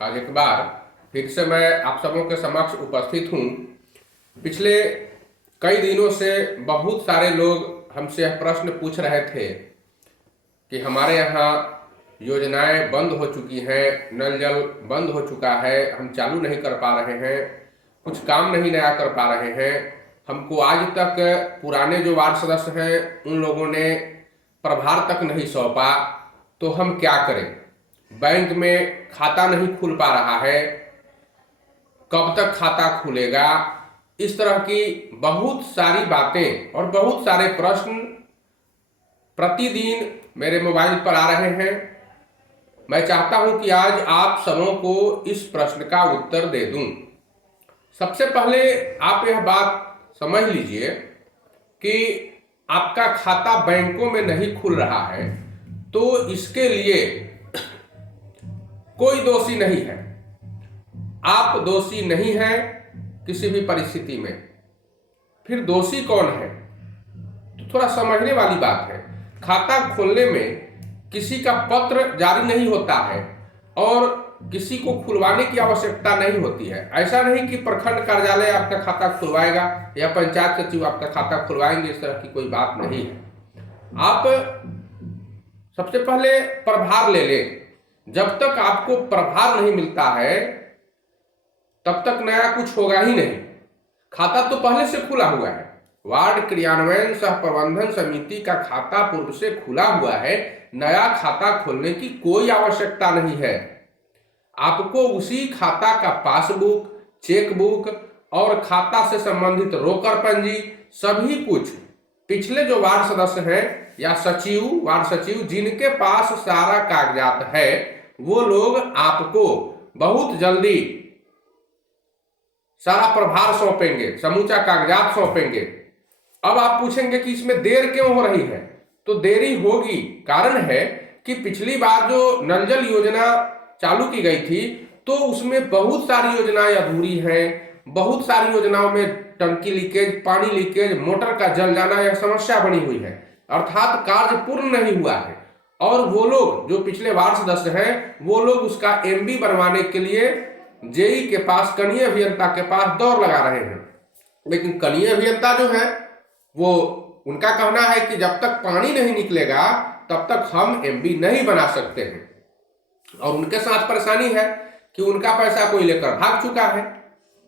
आज एक बार फिर से मैं आप सबों के समक्ष उपस्थित हूँ। पिछले कई दिनों से बहुत सारे लोग हमसे यह प्रश्न पूछ रहे थे कि हमारे यहाँ योजनाएं बंद हो चुकी हैं, नल जल बंद हो चुका है, हम चालू नहीं कर पा रहे हैं, कुछ काम नहीं नया कर पा रहे हैं। हमको आज तक पुराने जो वार्ड सदस्य हैं उन लोगों ने प्रभार तक नहीं सौंपा, तो हम क्या करें? बैंक में खाता नहीं खुल पा रहा है, कब तक खाता खुलेगा? इस तरह की बहुत सारी बातें और बहुत सारे प्रश्न प्रतिदिन मेरे मोबाइल पर आ रहे हैं। मैं चाहता हूं कि आज आप सबों को इस प्रश्न का उत्तर दे दूं। सबसे पहले आप यह बात समझ लीजिए कि आपका खाता बैंकों में नहीं खुल रहा है तो इसके लिए कोई दोषी नहीं है। आप दोषी नहीं हैं किसी भी परिस्थिति में। फिर दोषी कौन है? तो थोड़ा समझने वाली बात है। खाता खोलने में किसी का पत्र जारी नहीं होता है और किसी को खुलवाने की आवश्यकता नहीं होती है। ऐसा नहीं कि प्रखंड कार्यालय आपका खाता खुलवाएगा या पंचायत सचिव आपका खाता खुलवाएंगे, इस तरह की कोई बात नहीं है। आप सबसे पहले प्रभार ले लें। जब तक आपको प्रभार नहीं मिलता है तब तक नया कुछ होगा ही नहीं। खाता तो पहले से खुला हुआ है। वार्ड क्रियान्वयन सह प्रबंधन समिति का खाता पूर्व से खुला हुआ है। नया खाता खोलने की कोई आवश्यकता नहीं है। आपको उसी खाता का पासबुक, चेकबुक और खाता से संबंधित रोकड़ पंजी सभी कुछ पिछले जो वार्ड सदस्य हैं या सचिव, वार्ड सचिव जिनके पास सारा कागजात है, वो लोग आपको बहुत जल्दी सारा प्रभार सौंपेंगे, समूचा कागजात सौंपेंगे। अब आप पूछेंगे कि इसमें देर क्यों हो रही है? तो देरी होगी, कारण है कि पिछली बार जो नल जल योजना चालू की गई थी तो उसमें बहुत सारी योजनाएं अधूरी हैं। बहुत सारी योजनाओं में टंकी लीकेज, पानी लीकेज, मोटर का जल जाना यह समस्या बनी हुई है, अर्थात कार्य पूर्ण नहीं हुआ है। और वो लोग जो पिछले वार्ड सदस्य हैं वो लोग उसका एमबी बनवाने के लिए जेई के पास, कनीय अभियंता के पास दौड़ लगा रहे हैं। लेकिन कनीय अभियंता जो है वो, उनका कहना है कि जब तक पानी नहीं निकलेगा तब तक हम एमबी नहीं बना सकते हैं। और उनके साथ परेशानी है कि उनका पैसा कोई लेकर भाग चुका है।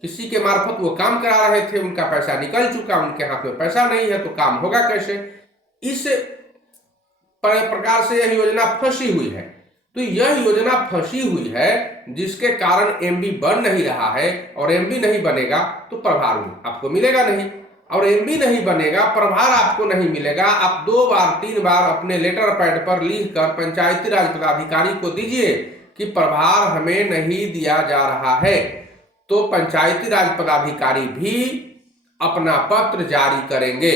किसी के मार्फत वो काम करा रहे थे, उनका पैसा निकल चुका, उनके हाथ में पैसा नहीं है तो काम होगा कैसे? इस प्रकार से यह योजना फंसी हुई है। तो यह योजना फंसी हुई है जिसके कारण एमबी बन नहीं रहा है, और एमबी नहीं बनेगा तो प्रभार आपको मिलेगा नहीं, और एमबी नहीं बनेगा, प्रभार आपको नहीं मिलेगा। आप 2 बार 3 बार अपने लेटर पैड पर लिखकर पंचायती राज पदाधिकारी को दीजिए कि प्रभार हमें नहीं दिया जा रहा है, तो पंचायती राज पदाधिकारी भी अपना पत्र जारी करेंगे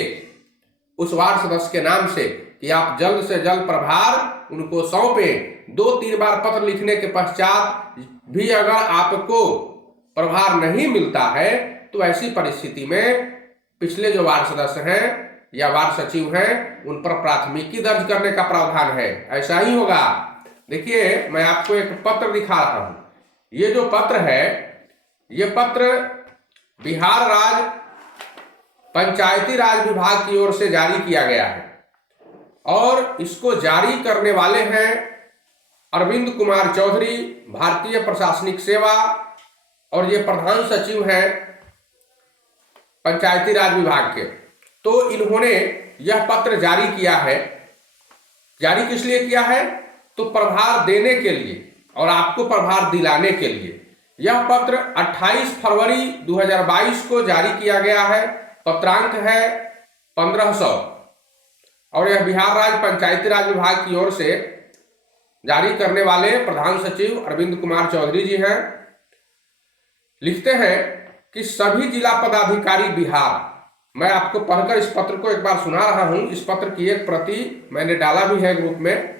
उस वार्ड सदस्य के नाम से कि आप जल्द से जल्द प्रभार उनको सौंपें। 2-3 बार पत्र लिखने के पश्चात भी अगर आपको प्रभार नहीं मिलता है तो ऐसी परिस्थिति में पिछले जो वार्ड सदस्य हैं या वार्ड सचिव हैं उन पर प्राथमिकी दर्ज करने का प्रावधान है। ऐसा ही होगा। देखिए, मैं आपको एक पत्र दिखा रहा हूं। ये जो पत्र है, ये पत्र बिहार राज्य पंचायती राज विभाग की ओर से जारी किया गया है और इसको जारी करने वाले हैं अरविंद कुमार चौधरी, भारतीय प्रशासनिक सेवा, और ये प्रधान सचिव हैं पंचायती राज विभाग के। तो इन्होंने यह पत्र जारी किया है। जारी किस लिए किया है? तो प्रभार देने के लिए और आपको प्रभार दिलाने के लिए। यह पत्र 28 फरवरी 2022 को जारी किया गया है। पत्रांक है 1500 और यह बिहार राज्य पंचायती राज विभाग की ओर से जारी करने वाले प्रधान सचिव अरविंद कुमार चौधरी जी हैं। लिखते हैं कि सभी जिला पदाधिकारी बिहार, मैं आपको पढ़कर इस पत्र को एक बार सुना रहा हूं। इस पत्र की एक प्रति मैंने डाला भी है ग्रुप में।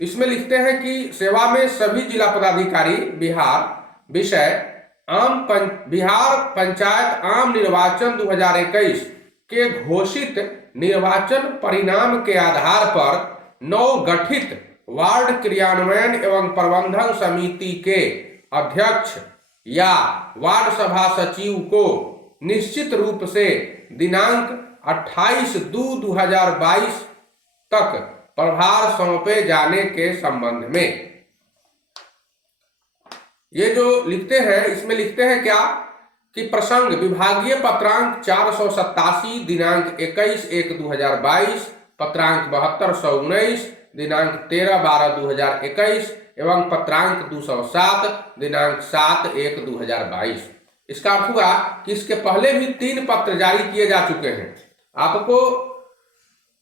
इसमें लिखते हैं कि सेवा में सभी जिला पदाधिकारी बिहार, विषय बिहार पंचायत आम निर्वाचन 2021 के घोषित निर्वाचन परिणाम के आधार पर नवगठित वार्ड क्रियान्वयन एवं प्रबंधन समिति के अध्यक्ष या वार्ड सभा सचिव को निश्चित रूप से दिनांक 28/2/2022 तक प्रभार सौंपे जाने के संबंध में। ये जो लिखते हैं, इसमें लिखते हैं क्या कि प्रसंग विभागीय पत्रांक 487 दिनांक 21/1/2022, पत्रांक 7219 दिनांक 13/12/2021 एवं पत्रांक 207 दिनांक 7/1/2022। इसका अर्थ हुआ कि इसके पहले भी 3 पत्र जारी किए जा चुके हैं। आपको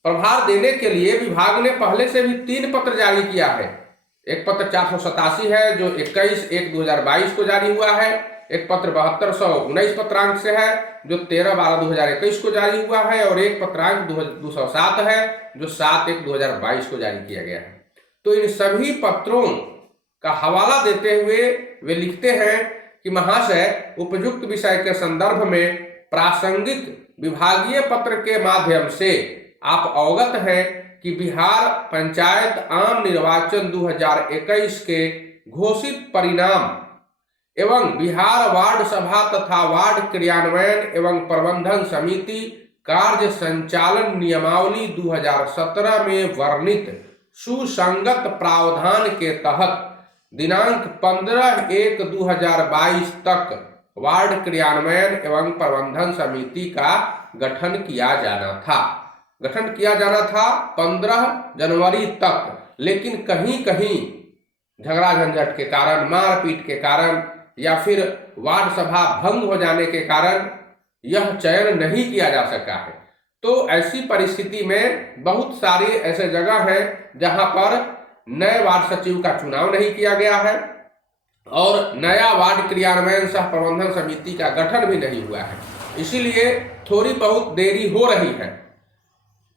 प्रभार देने के लिए विभाग ने पहले से भी 3 पत्र जारी किया है। एक पत्र 487 है जो 21/1/2022 को जारी हुआ है, एक पत्र 7219 पत्रांक से है जो 13/12/2021 को जारी हुआ है, और एक पत्रांक 207 है जो 7/1/2022 को जारी किया गया है। तो इन सभी पत्रों का हवाला देते हुए वे लिखते हैं कि महाशय, उपयुक्त विषय के संदर्भ में प्रासंगिक विभागीय पत्र के माध्यम से आप अवगत हैं कि बिहार पंचायत आम निर्वाचन 2021 के घोषित परिणाम एवं बिहार वार्ड सभा तथा वार्ड क्रियान्वयन एवं प्रबंधन समिति कार्य संचालन नियमावली 2017 में वर्णित सुसंगत प्रावधान के तहत दिनांक 15/1/2022 तक वार्ड क्रियान्वयन एवं प्रबंधन समिति का गठन किया जाना था। 15 जनवरी तक, लेकिन कहीं कहीं झगड़ा झंझट के कारण, मारपीट के कारण या फिर वार्ड सभा भंग हो जाने के कारण यह चयन नहीं किया जा सका है। तो ऐसी परिस्थिति में बहुत सारी ऐसे जगह हैं जहां पर नए वार्ड सचिव का चुनाव नहीं किया गया है और नया वार्ड क्रियान्वयन सह प्रबंधन समिति का गठन भी नहीं हुआ है। इसीलिए थोड़ी बहुत देरी हो रही है,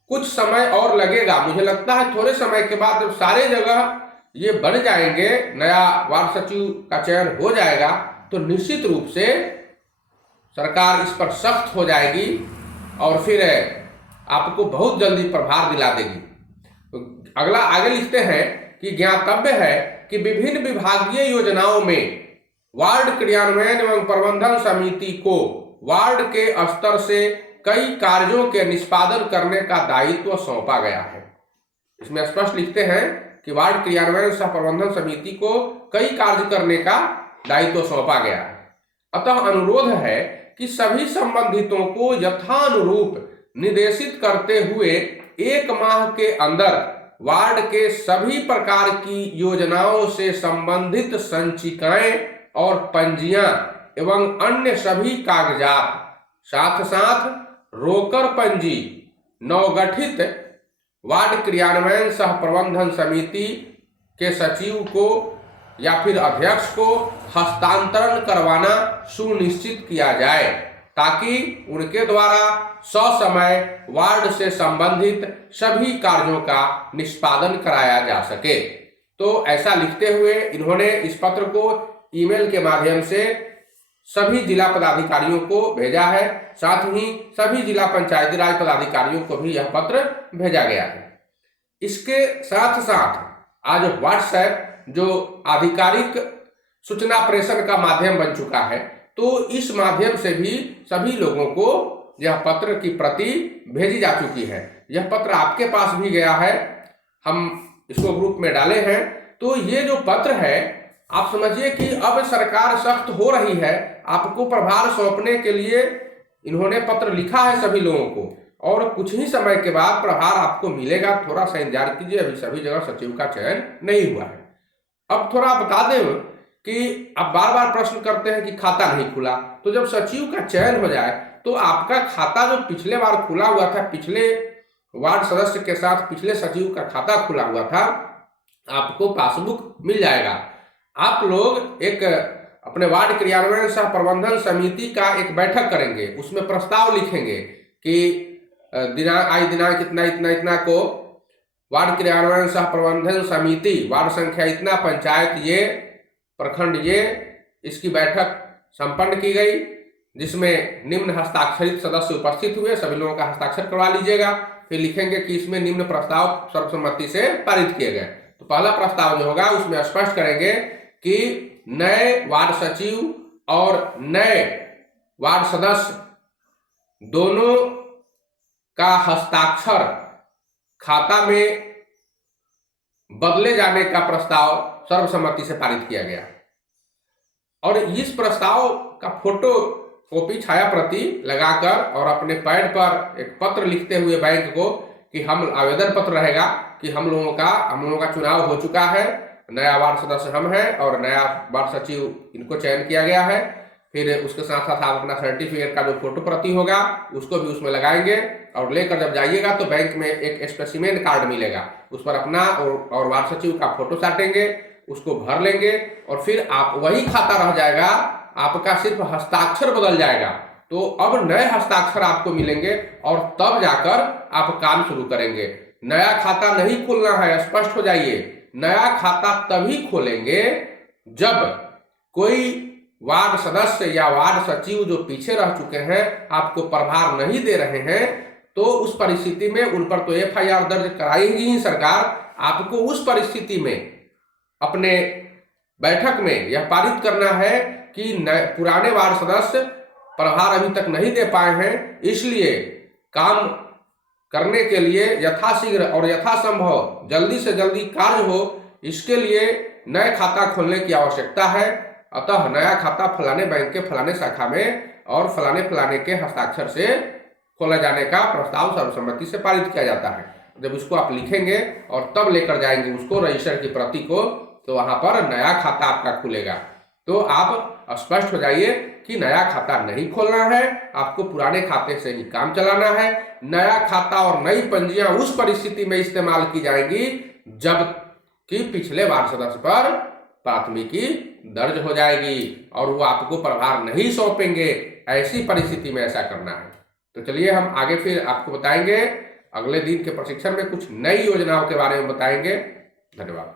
कुछ समय और लगेगा। मुझे लगता है थोड़े समय के बाद जब सारे जगह ये बन जाएंगे, नया वार्ड सचिव का चयन हो जाएगा, तो निश्चित रूप से सरकार इस पर सख्त हो जाएगी और फिर आपको बहुत जल्दी प्रभार दिला देगी। तो अगला आगे लिखते हैं कि ज्ञातव्य है कि विभिन्न विभागीय योजनाओं में वार्ड क्रियान्वयन एवं प्रबंधन समिति को वार्ड के स्तर से कई कार्यों के निष्पादन करने का दायित्व सौंपा गया है। इसमें स्पष्ट लिखते हैं कि वार्ड क्रियान्वयन सह प्रबंधन समिति को कई कार्य करने का दायित्व सौंपा गया है। अतः अनुरोध है कि सभी संबंधितों को यथानुरूप निर्देशित करते हुए 1 माह के अंदर वार्ड के सभी प्रकार की योजनाओं से संबंधित संचिकाएं और पंजियां एवं अन्य सभी कागजात, साथ साथ रोकर पंजी नवगठित वार्ड क्रियान्वयन सह प्रबंधन समिति के सचिव को या फिर अध्यक्ष को हस्तांतरण करवाना सुनिश्चित किया जाए, ताकि उनके द्वारा ससमय वार्ड से संबंधित सभी कार्यों का निष्पादन कराया जा सके। तो ऐसा लिखते हुए इन्होंने इस पत्र को ईमेल के माध्यम से सभी जिला पदाधिकारियों को भेजा है, साथ ही सभी जिला पंचायती राज पदाधिकारियों को भी यह पत्र भेजा गया है। इसके साथ साथ आज व्हाट्सएप जो आधिकारिक सूचना प्रेषण का माध्यम बन चुका है, तो इस माध्यम से भी सभी लोगों को यह पत्र की प्रति भेजी जा चुकी है। यह पत्र आपके पास भी गया है, हम इसको ग्रुप में डाले हैं। तो ये जो पत्र है, आप समझिए कि अब सरकार सख्त हो रही है। आपको प्रभार सौंपने के लिए इन्होंने पत्र लिखा है सभी लोगों को, और कुछ ही समय के बाद प्रभार आपको मिलेगा। थोड़ा सा इंतजार कीजिए, अभी सभी जगह सचिव का चयन नहीं हुआ है। अब थोड़ा बता दें कि आप बार बार प्रश्न करते हैं कि खाता नहीं खुला, तो जब सचिव का चयन हो जाए तो आपका खाता जो पिछले बार खुला हुआ था, पिछले वार्ड सदस्य के साथ पिछले सचिव का खाता खुला हुआ था, आपको पासबुक मिल जाएगा। आप लोग एक अपने वार्ड क्रियान्वयन सह प्रबंधन समिति का एक बैठक करेंगे, उसमें प्रस्ताव लिखेंगे कि दिनांक इतना इतना इतना को वार्ड क्रियान्वयन सह प्रबंधन समिति, वार्ड संख्या इतना, पंचायत ये, प्रखंड ये, इसकी बैठक संपन्न की गई, जिसमें निम्न हस्ताक्षरित सदस्य उपस्थित हुए। सभी लोगों का हस्ताक्षर करवा लीजिएगा। फिर लिखेंगे कि इसमें निम्न प्रस्ताव सर्वसम्मति से पारित किए गए। तो पहला प्रस्ताव जो होगा उसमें स्पष्ट करेंगे कि नए वार्ड सचिव और नए वार्ड सदस्य दोनों का हस्ताक्षर खाता में बदले जाने का प्रस्ताव सर्वसम्मति से पारित किया गया और इस प्रस्ताव का फोटो कॉपी छाया प्रति लगाकर और अपने पैड पर एक पत्र लिखते हुए बैंक को कि हम आवेदन पत्र रहेगा कि हम लोगों का चुनाव हो चुका है, नया वार्ड सदस्य हम हैं और नया वार्ड सचिव इनको चयन किया गया है। फिर उसके साथ साथ आप अपना सर्टिफिकेट का जो फोटो प्रति होगा उसको भी उसमें लगाएंगे और लेकर जब जाइएगा तो बैंक में एक स्पेसिमेन कार्ड मिलेगा, उस पर अपना और वार्ड सचिव का फोटो साटेंगे, उसको भर लेंगे और फिर आप वही खाता रह जाएगा, आपका सिर्फ हस्ताक्षर बदल जाएगा। तो अब नए हस्ताक्षर आपको मिलेंगे और तब जाकर आप काम शुरू करेंगे। नया खाता नहीं खोलना है, स्पष्ट हो जाइए। नया खाता तभी खोलेंगे जब कोई वार्ड सदस्य या वार्ड सचिव जो पीछे रह चुके हैं, आपको प्रभार नहीं दे रहे हैं, तो उस परिस्थिति में उन पर तो एफआईआर दर्ज कराएगी ही सरकार। आपको उस परिस्थिति में अपने बैठक में यह पारित करना है कि पुराने वार्ड सदस्य प्रभार अभी तक नहीं दे पाए हैं, इसलिए काम करने के लिए यथाशीघ्र और यथासंभव जल्दी से जल्दी कार्य हो, इसके लिए नए खाता खोलने की आवश्यकता है। अतः नया खाता फलाने बैंक के फलाने शाखा में और फलाने के हस्ताक्षर से खोला जाने का प्रस्ताव सर्वसम्मति से पारित किया जाता है। जब इसको आप लिखेंगे और तब लेकर जाएंगे उसको रजिस्टर की प्रति को, तो वहां पर नया खाता आपका खुलेगा। तो आप स्पष्ट हो जाइए कि नया खाता नहीं खोलना है, आपको पुराने खाते से ही काम चलाना है। नया खाता और नई पंजियां उस परिस्थिति में इस्तेमाल की जाएंगी जब कि पिछले वार्ड सदस्य पर प्राथमिकी दर्ज हो जाएगी और वो आपको प्रभार नहीं सौंपेंगे। ऐसी परिस्थिति में ऐसा करना है। तो चलिए हम आगे फिर आपको बताएंगे, अगले दिन के प्रशिक्षण में कुछ नई योजनाओं के बारे में बताएंगे। धन्यवाद।